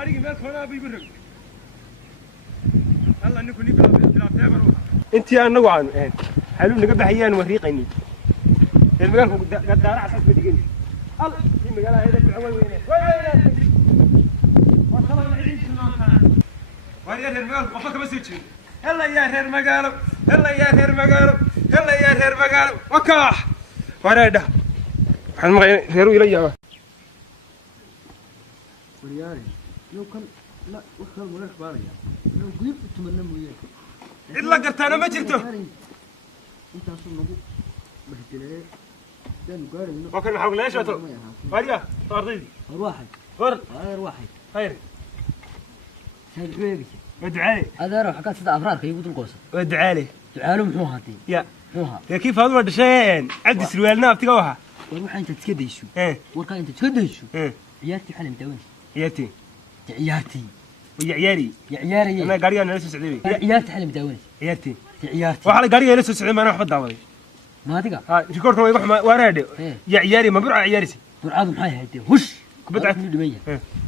قاري مال كونا بيقول الله انكم بلا تابر انت انا وعن حلو نقبح ايان وريقني المقال قد دار اساس بدقني الله في مقال هذا العوي وين وصلنا نعيش سنان ويا المقال وفك بس يجي هلا يا رير مقال هلا يا رير مقال هلا يا رير مقال وكاح وريده waxaan maqayn reeru ila yaaba ورياري لو كان لا وخل ملك باريا لو قيب تمنى مويه إلا قرتانا ما جرتو انت اصلا نقول بهدلة دان قاري وكان حق ليش أتو وريا طاردي واحد ورد غير واحد خير شايف ودعالي هذا روح حكاية 6 أفراد كي يقولون قوسه ودعالي تعالوا محوها تي يا محوها يا كيف هذا الشيء عد سروالنا بتقوها وروح انت تكديشو ايه وركان انت تكديشو ايه عيارتي حلم توين ياتي عيارتي ويا عياري يا عياري انا قاري انا لسه سعودي عيارتي حلم توين عيارتي عيارتي وحنا قاري لسه سعودي ما انا وحبد دعوه ما تقع ها ريكورد ما يروح ورادي يا عياري ما برع عياري برعاد محاي هيدي هش بدعت دميه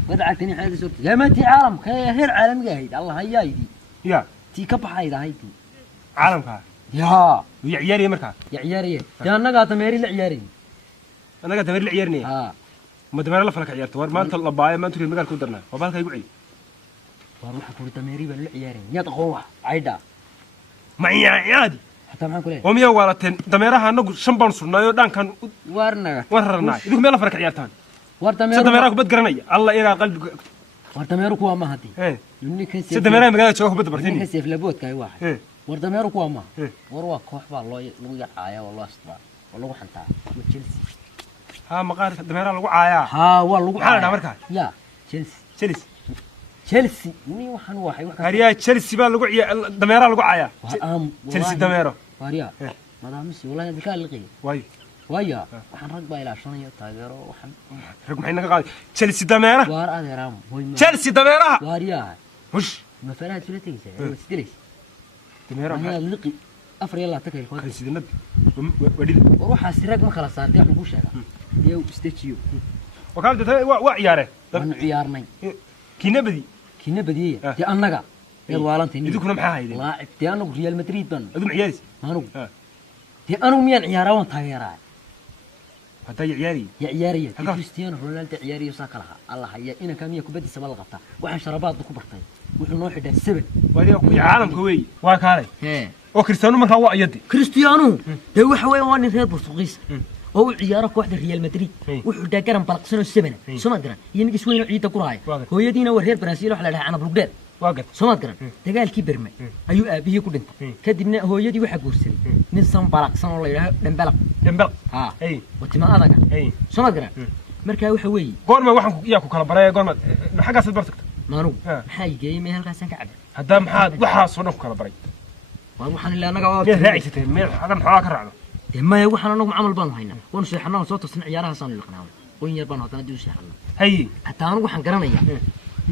بدعتني حاجه صرت يا ما تي عالم خير عالم قايد الله هيايدي يا تي كبحايدا هيدي عالمك يا ويا عياري مركا يا عياري يا انا قاطه ميري العياري انا قاعد امير العيارني ها ما دمر لا فلك عيارته ور ما انت لبايه ما انت المقال ku darna وبالك يقعي واروح اقول تميري بالعياري يا تقوى عيدا معي عادي حتى معك ليه وميا والتين دميرها anagu 5 baan sunnaayo dhankan warnaga wararnaa idinku meel farka ciyaartaan wartameeru saddemeeraha kubad garanaya alla ila qalbiga wartameeru kuwa ma hadi yuni kan saddemeeraha magaalada jooga kubad bartini kan seef laboodka ay waxa wartameeru kuwa ma war waa koox baa loo lagu yacaaya oo loo astaa oo lagu xantaa Chelsea ha maqaar saddemeeraha lagu caayaa ha waa lagu caaya markaa ya Chelsea yuni waxan waxay wax hariya Chelsea baa lagu dameeraha lagu caayaa Chelsea dameero hariya madaamisi wallahi dadka liqay ويا وحن رقبة إلى عشان يتاجروا وحن رقم حين قاعد تشيلسي دميرة وار أدرام تشيلسي دميرة واريا وش ما فرات ولا تيجي وتدرس دميرة أنا لقي أفر يلا تكل خلاص تشيلسي دميرة ودي وروح السراق ما خلاص صار تاخذ وش هذا يو استشيو وكان ده وعياره من عيارني كنا بدي تي أنجا الوالنتين يدوك نمحها هيدي لا تي أنا ريال مدريد بن أدوم عياري أنا تي أنا مين عياره وان تغيره هذا عياري يا عياري كريستيانو رونالدو عياري وساكلها الله هي إنا كان يكبد سبال غطا وحن شربات كبرتين وحن نوحد السبن ولي أقوي عالم كوي واكاري وكريستيانو من هو يدي كريستيانو ده وحوي وان غير برتغيس هو عيارك واحد ريال مدريد وحده كرم بلقسنو السبن سمدرا ينقي سوين عيده كراي هو يدينا ورير برازيل وحلا لها انا بلوغدير واقف سمدرا دغالكي برمه ايو ابيه ku dhintay kadibna hooyadii waxa guursaday nin san balaqsan oo la yiraahdo dambal ha ay watima adaga ay sumadra markaa waxa weey goorma waxan ku ku kala baray goorma xagaas bartagta maanu maxay geeyay halkaas ka cabir hada maxaad waxa soo dhan ku kala baray waxaan ilaa anaga oo raacisatay meel xagan xogaa ka raacdo ma waxaan anagu macamal baan haynaa wan sheexnaa soo toosna ciyaaraha saan liqnaa oo yar baan hadana dii sheexnaa hay hatta anagu waxaan garanayaa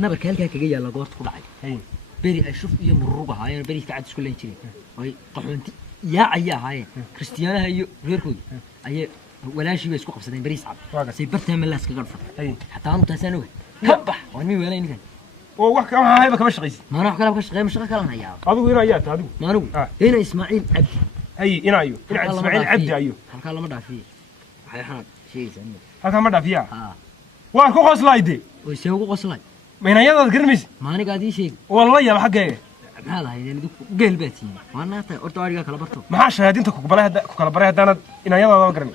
nabarka halka kaga yaala goorta ku dhacay hay beri ay shuf iyo muruga haayeen beri ka cad isku leen jireen way qaxoonti yaa ayaa haayeen kristiyaanaha iyo reerkooda ayay walaashii way isku qabsadeen beri sacab say bartaan malaas ka gadfad hay hatta anu taasaan oga kabax waan mi weelayni kan oo wax ka hayba kama shaqeeyay ma wax kala ka shaqeeyay ma shaqo kala hayaa adigu ina ayaa adigu ma anigu ina ismaaciil abdi hay ina ayo ina ismaaciil abdi ayo halka lama dhaafiyo waxay xanaad sheeysan halka ma dhaafiya waa ku qoslayde oo soo ku qoslay ما ينادى الكرمس ما أنا قاعد يشيء والله يا حقه هذا يعني قل بيتي ما أنا أرتو أرجع كلا برتو ما عاش هذين كوكلا براه دانا إن يلا الكرمس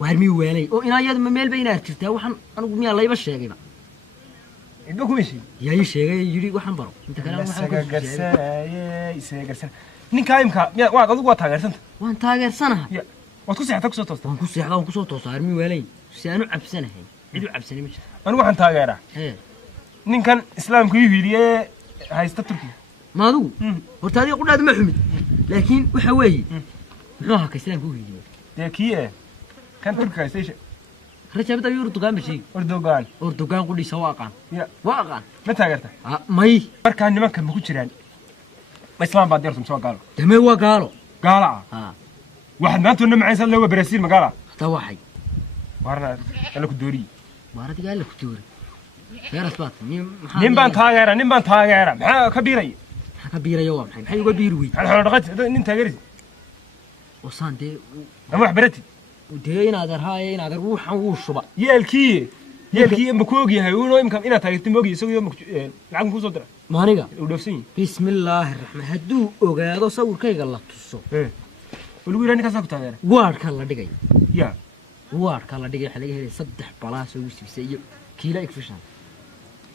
وهرمي ويلي أو إن يلا ميل بينار ترتاح وحن أنا قمي الله يبشر يا جماعة إنكم إيشي يا إيش يجري وحن برو أنت كلام وحن نكايم كا يا واحد أضوء تاجر سنت وان تاجر سنة يا وتكسي حتى كسوت وان كسي حتى كسوت هرمي ويلي سيانو عبسنة هي عيدو عبسنة مش أنا واحد تاجره نين كان إسلام كيف يديه هاي استتركي ما ذو ورتادي يقول هذا محمد لكن وحوي نوعها كإسلام كيف يديه ده كيه كان تركي إيش رجع بده يردوغان بشيء أردوغان قولي سواقان واقان متى تاجرته ماي بركان ما كان مكوش يعني إسلام بعد يرسم سوا قالوا تمي هو قالوا واحد ما تقول معي سأل هو برازيل ما قالوا هذا واحد وارنا قال لك الدوري ما رد قال لك دوري فيرس بات نيم بان تاغيرا ما كبيري كبيري يوم maxay uga biir weey hal xoolo dhaqad nin taageeris وصان دي ama wax barati ودي inaad arhaayo inaad ruuxan uu shuba yeelkii ma ku ogyahay uu imkan inaad taageerto ma ogyahay isagoo lacag ku soo dira maaniga uu dhoofsan bismillaahir rahmaan haduu ogaado sawirkayga la tuso waligu ilaa ninkaas ku taageera waarka la dhigay ya waarka la dhigay waxa laga helay 3 balaas oo wisibsay iyo kiila igfishan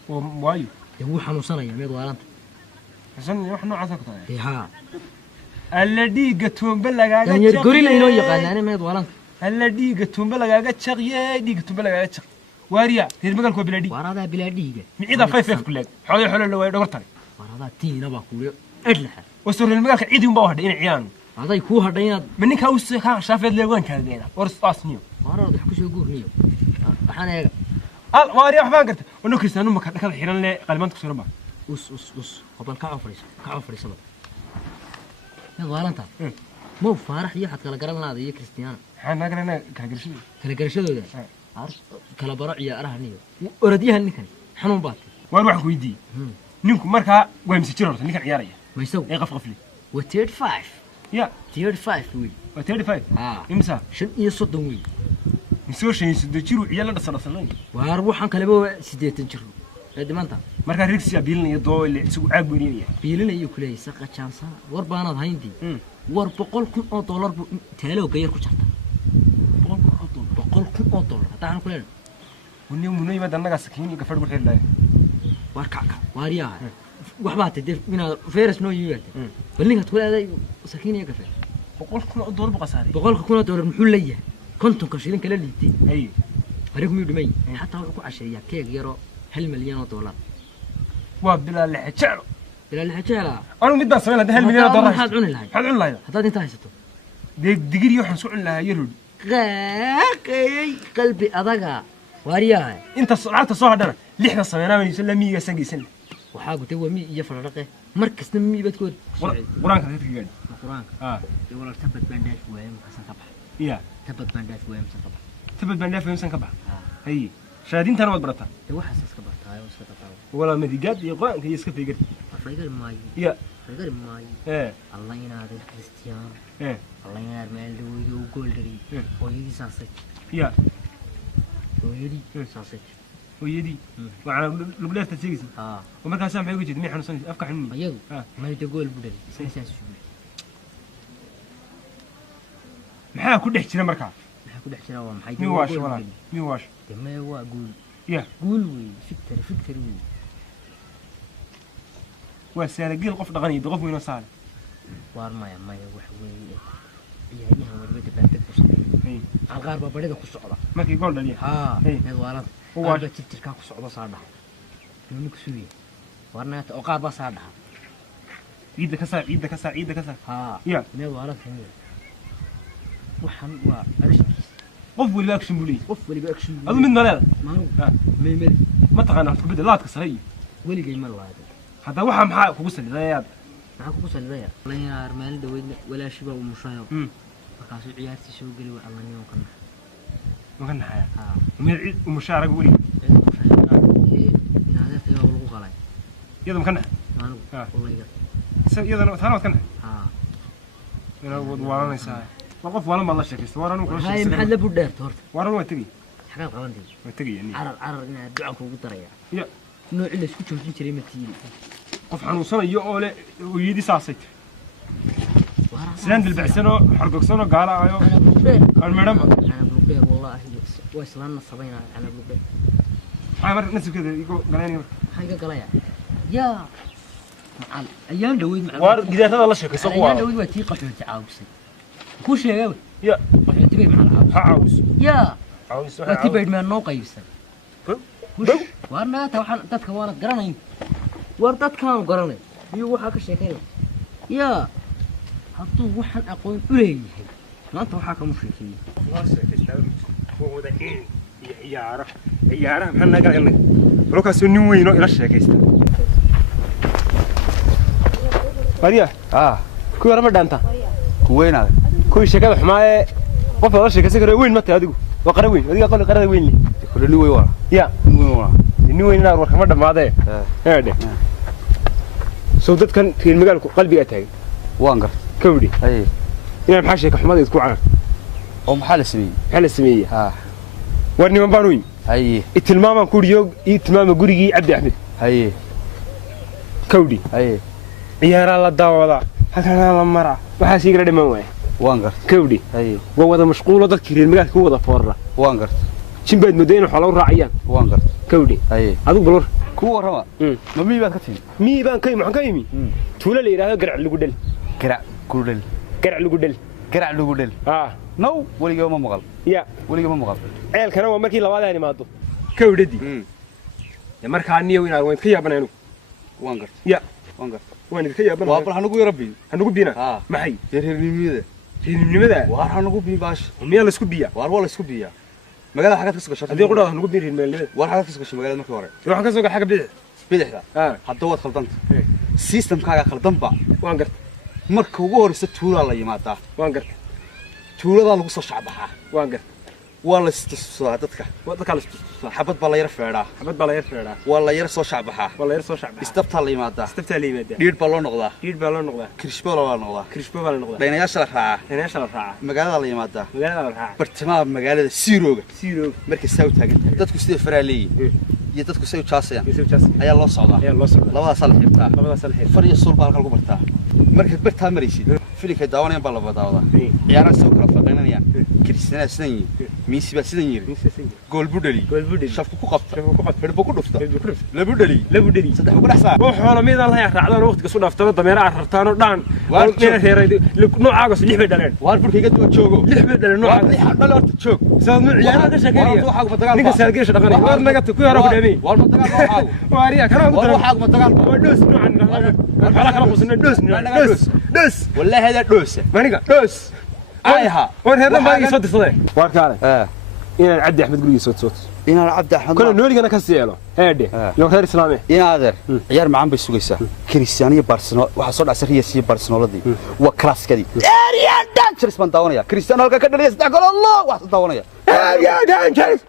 oo waayo uu xanuunsanaya meed waaranta xasan wax noocaas ku taageera ha alla dhiiga toomba lagaaga yar gorila inoo yaqaanaan meed waaranta alla dhiiga toomba lagaaga jaqyay dhiiga toomba lagaaga jaq waariya reer magaalku bilaadhi waarada bilaadhiga micida 5 kuleed xoolo la way dhogortay waarada tiina ba kuuliyo edlaha wasoo reer magaalka cidi un baa hadhay in ciyaan aday ku hadhay inaad minka uu ka shaafeed leewan kaageena war asniyo waarada wax ku soo guurniyo waxaan eega waariya wax baan gartay oo kiisanu ma ka xiran le qalmaanta ku soo raba us qobal ka cafriso meed waaranta مو فارح يحط كلا قرن هذا يا كريستيانو حنا قرنا كلا قرشدودا كلا برعيا أرهنيو أرديها نكن حنون بات وأروح كويدي نينكم مركا ويمسي تيرورت نكن عيارية ما يسوي إيه غف غفلي وتيرد 5 يا تيرد 5 وي وتيرد 5 إمسا شن يصدق وي مسوي شيء يصدق تيرو عيال لا صلصلني وأروح عن كلامه سيدي تنشرو هذا ما أنت مركا ريكسيا بيلنا يدو اللي سوق عقبينية بيلنا يكلي سقة شانسا وربانا هايندي $100,000 تالو غير كجرتا $100,000 هتاعنا كلنا ونيوم مني ما دنا سكيني كفر بخير لا واركعك واريا وحبات تدير من فيرس نو يوت بلينك تقول هذا سكيني كفر $100,000 بقصاري $100,000 محل ليه كنتم كشيلين كلا ليتي اي فريقهم يدمي حتى لو كو عشريه كيك يرو $1,000,000 وبلا لحجلو بلا لحجلو أنا مدة سمعنا ده $1,000,000 حد عون لهاي حد عون لهاي هذا أنت هايسته دقيقة يوحنا سؤال لها يرود قلبي أضاقها وارياها أنت عرفت صاحب دنا لحنا سمعنا من يسلم 100 سنة سنة وحاجة توا 100 يفرقه مركز 100 بتكون قرانك هتفكر قرانك يقول تبت بنداش وهم حسن كبح يا تبت بنداش وهم حسن كبح تبت بنداش وهم حسن كبح هي شادين تنا ودبرتها تو حسس كبرتها وسكتها ولا مديجات يقرأ كي يسكت يقرأ فيقر ماي يا فيقر ماي الله ينادي كريستيان الله ينادي مالدو وجول دري ويدي ساسج يا ويدي ساسج ويدي وعلى لبلاش تسيجس ومركز سامع يوجد مي حنصني أفكار عني أيوه ما يتقول بدري سنساس شو محا كل حكينا مركز كل حكينا ومحيد ميواش ولا ميواش ما هو قول يا قول وي فكر وي وسأل قيل قف غني ضغط من وصال وار ما وحوي يهيها وربت بنتك وصل على الغربة بريدة كسعودة ما كي يقول لي هذا وارد وارد تفتر كسعودة صارها منك سوي وارنا أقارب صارها عيد كسر يا هذا وارد هني وحن وأرشك قف ولا أكشن بولي أظن من لا ما هو ميمل ما تقنا تقبل لا تكسر هي ولي جاي مال هذا هذا وحى محا كوسل ذا معك كوسل ذا لا يا رمال دويد ولا شباب ومشايو وكاسو عيارتي سو قلي والله نيو كنا حياة ومن ومشارك ولي هذا في أول غلاي يلا مكنا والله يلا ثاني مكنا أنا ورانا يساعد وقف ولا ما الله شكيس ورانا وكل شيء هاي محل بودر تورت ورانا ما تجي حاجة قوانتي ما تجي يعني عرر إن الدعاء كوب طريقة يا نوع اللي سكوت وجين تري متيلي قف حنوصنا يقول ويدي ساسيت سند البعسنو حرقك سنو قال أيوه المدام أنا بلوبير والله ويسلنا صبينا أنا بلوبير عامر نسي كذا يقول قالني حاجة قلايا يا معل أيام دويد معل وارد جدار هذا الله شكل سقوا أيام دويد وتيقة تعاوس كل شيء يا يا تبي معل عاوس يا عاوس تبي من النوق يبسل وارنا توحن تتكوانت قرنين وردت كان قرنين يوحى كشيكين يا حطوا وحن أقول إليه ما أنت وحى كمشركين هو ده يعرف محنا قال إنك لوكا سنوي إنه إلى الشيكيست ماريا كوي رمى دانتا كوين هذا كوي شكل حماية وفي الله شيكيست وين متى هذا وقروين هذا قال قرر وين لي كل نوي ورا يا نوي ورا إني وين نار ورك ما دم هذا هذا سودت كان في المجال قلبي أتاعي وانقر كودي أي إنا محاشي كحمد يتكون عارف أو محل سمية حال السمية ها ورني من بانوين أي التلمامة كوريوج التلمامة قريجي عبد أحمد أي كودي أي عيار الله داوضا حتى الله مرة وحاسي قرد ما وين وانقر كودي أي ووضع مشغول وذكر المجال هو وضع فورة وانقر شن بعد مدينة حلو راعيان وانقر كودي أي هذا بلور كور رما ممي بقى كتير مي بان كيم عن كيمي تولا لي هذا قرع اللي قرع كودل قرع اللي قرع لودل نو ولي يوم مغل يا ولي يوم مغل عيل كان هو مركي لبعض يعني ما أدو كودي يا مركا عني وين وين خيا بنانو وانقر يا وانقر وين خيا بنانو وابل هنقول يا ربي هنقول بينا ما حي يرهني لماذا وار هنقول بين باش وميا لا سكوبيا وار ولا سكوبيا مقالة حاجات كسر شرط هذي قلنا هنقول بين المال وار حاجات كسر مقالة مركي ورا روح كسوق حاجة بدع بدحدا هدوات خلطنت سيستم كاغا خلطن با وان قرت marka ugu horeysa tuula la yimaada waan gartay tuulada lagu soo shacbaha waan gartay waa la istisoo dadka wadka la istisoo xabad baa la yar feeraa xabad baa la yar feeraa waa la yar soo shacbaha waa la yar soo shacbaha istabta la yimaada dhiid dhiid baa loo noqdaa dhiid baa loo noqdaa kirishbo baa loo noqdaa baa la noqdaa dhaynayaasha la raaca dhaynayaasha la raaca magaalada la yimaada magaalada la raaca bartamaha magaalada siirooga markay saa u taagan dadku sidee faraaleeyay iyo dadku say u jaasayaan ayaa loo socdaa labadaas la xirtaa far iyo suul baa halka lagu bartaa marka bartaa maraysid filimka daawanayaan baa la badaawadaa ciyaaraha soo kala faqaynayaan kiristana sidan yihiin miisi baa sidan yihiin gool budhali shafku ku qabta xirbo ku dhufta labu dhali saddex ku dhaxsaa oo xoolo meedan la raacdaan waqtiga soo dhaaftaba dameeraha rartaan oo dhaan meena reeray noocaaga lix bay dhaleen waar burkayga doo joogo lix bay dhaleen nooca dhal horta joog saad nu ciyaaraha ka shaqeeya waxaagu dagaal ninka saargeesha dhaqanay war naga ku yara ku dhameey war ma dagaal waxaagu waariya kana ku daran waxaagu ma dagaal waa dhoos noocan kala kala qusna dhoos wallahi hada dhoosa maniga dhoos ayha war heedan baa soo dirsaday war kaale inaan cabdi axmed guriga soo soo inaan cabdi axmed kala nooligana ka siyeelo heede yo reer islaame inaadeer ciyaar macaan bay sugaysaa Cristiano Barcelona waxa soo dhacay Real Barcelonadii waa klaaskadii Arian Danches baan daawanaya Cristiano halka ka dhaliyay saddex gool Allah wax daawanaya Arian Danches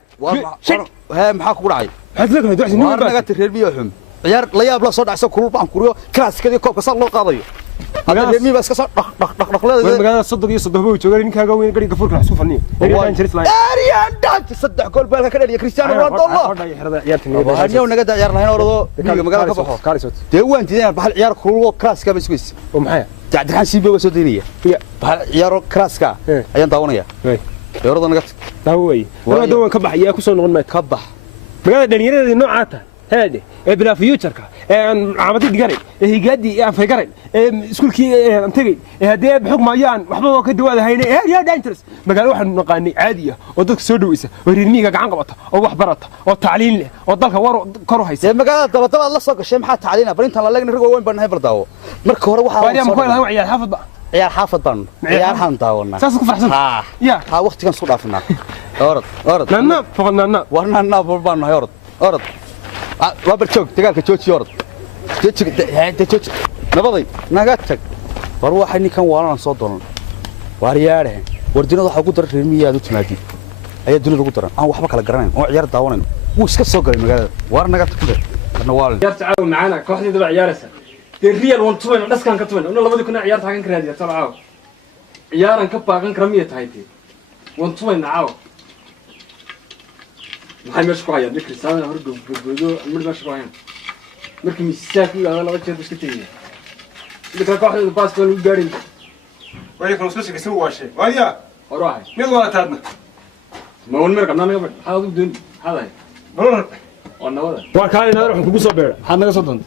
maxaa ku dhacay hadla kana ducsi waa naga tireer biyo xum ciyaar la yaab la soo dhacay kulul baan kuriyo klaaskadii koobka sal loo qaadayo هذا يمي بس كسر دق لا مقالة صدق يصدق هو يشوف إنك هاجا وين قريب كفور حسوف فني أريان دانش صدق كل بالك كده يا كريستيانو رونالدو الله اليوم نقدر عيار هنا ورضو مقالة كبحه كارثة تهون تدين بحال عيار كروه كلاسيكا بسويس ومحيا تعد حان سيبه وسودينية بحال عيار كلاسيكا أيام داونية يورضو نقدر داوي هو داون كبح يا كوسون نقول ما كبح مقالة دنيرة نوعاتها هذه بلا فيوتشركا عمدي دقري هي قادي في قرن سكول كي انتقي هدي بحكم ايان وحبا كدواده هيني يا دانترس مقال واحد نقاني عاديه ودك سو دويسه وريرميغا غعان قبطه او wax barata oo tacliin leh oo dalka war kor u haysa magaalada dabadaba la soo gashay maxaa tacliina barinta la leegna rigo weyn baan haybar daawo marka hore waxa waan ku ilahay ciyaar xaafad ciyaar xaafad baan ciyaar han daawona saas ku farxsan ya ha waqtigan soo dhaafnaa orad nana foqnana warnana baan orad وابر شوك تقالك شوك يورد شوك نبضي نقاتك بروح إني كان وانا صدرنا وارياره وردنا ضحى قدر رمية دوت مادي أي الدنيا قدرنا أنا وحبك على جرانين وعيار داونا وش كسر قري مقالة وارنا قاتك كده النوال عيار تعاون معنا كواحد يدبع عيارسه الريال وانتوين الناس كان كتوين أنا لما كنا عيار تاعن كرادية ترى عاو عيار كبا كان كرمية هايتي وانتوين عاو maxay meesha ku hayaan Cristiano horgo gudboodo mid meesha ku hayaan markii miisaanku yaa laba jeer iska tagay midka kooxda baaska lagu gaarin way kala soo sheegay soo waashay waya orahay mid wala taadna ma wan marka naga bad haadu dun haday balor wana wada waa kaan inaa ruux kugu soo beero had naga soo doonto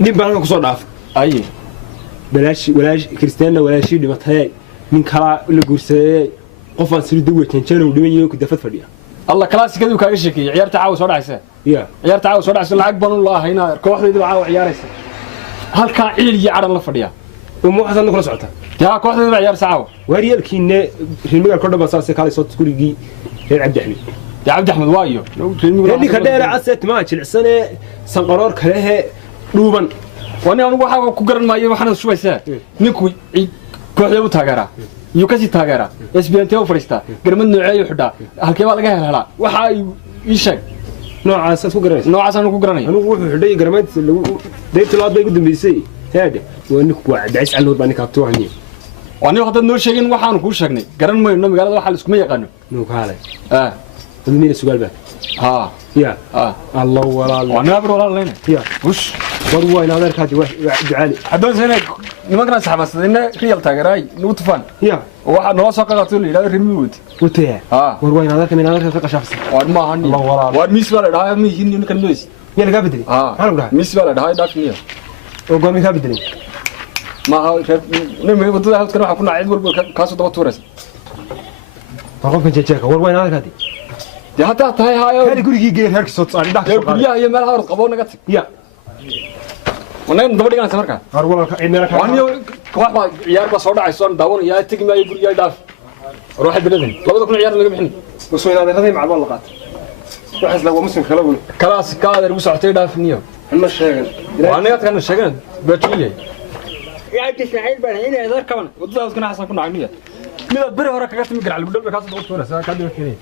nin baan ku soo dhaaf ay walaash Cristiano walaashi dhimatay nin kala la guursaday qof aan sii daway tanjano dhimayo ku dafad fadhiya الله كلاسيك هذا كاغا شيكي عيار تعاو سو دحaysa عيار تعاو سو دحaysa lacag baan u laahayna kooxdeedu caaw ciyaaraysa halka ciil iyo caran la fadhiya uma waxaan kula socota yaa kooxdeedu ciyaar saaw wariyalkiina reemiga ka dhaba saasay kale soo gurigi reer Cabdi Axmed ya Cabdi Axmed waayo reemiga ka dheer asset ma jilcsane sanqaroor kale dhuuban wani anigu waxa ku garan maayo waxaan subaysaa ninku kooxdeedu u taageera يوكاسي تاجرة إسبيان تيو فريستا قرمنا نوعي وحدا هالكيما لقاه هلا وحا يشك noocaas ku garanaysa noocaas aan ku garanay anigu wuxuu xidhay garamaantiisa lagu deyrta laad bay ugu dambeysay heede waa ninku waa dacis calood baa ninka tuuhanye wani hadda noo sheegin waxaan ku sheegnay garan mayno magaalada waxa la isku ma yaqaano nuu kaale admiina su'aal baa ha ya Allah walaal wana abro walaal leena ya wush war waa ina adeerkaadi waa ducaali haddaan sanay nimankana saxaabadina real taageeray nagu tufaan ya waxa noo soo qaadatay leeyahay rimi wadi wutaya war waa ina adeerka ka qashafsan war ma ahan Allah walaal war miis wala dhahay ma yihiin ninkan mees ya laga bedeli maxaan dhahay miis wala dhahay dhaafniyo oo go'aan ka bedeli ma ha nimay wadada halkan waxa ku nacay walba ka soo daba tuuras qofkan jeejeka war waa ina adeerkaadi dee hataa tahay haayo kali gurigii geer heerka soo saari dhax soo guriyaha iyo meelaha hor qabo naga tag ya ونحن دبر دينا سمركا har wala ka ciidana ka وانيو كواح با عيار با soo dhacay soo daawan yaa tagi ma guriga dhaaf روح بلدن labada kun ciyaar laga bixin soo ina adeerkaday macba la qaat waxaas lagu muslim kala wul kalaas ka adeer ugu socotay dhaafniyo ma sheegan waana kan sheegan baatiyay yaa tisnaayil baan inay adeer kaban wadada kana xasan ku nacniya mid bari hore kaga timi garcal budul ka soo daba tuuraysa ka daba keenay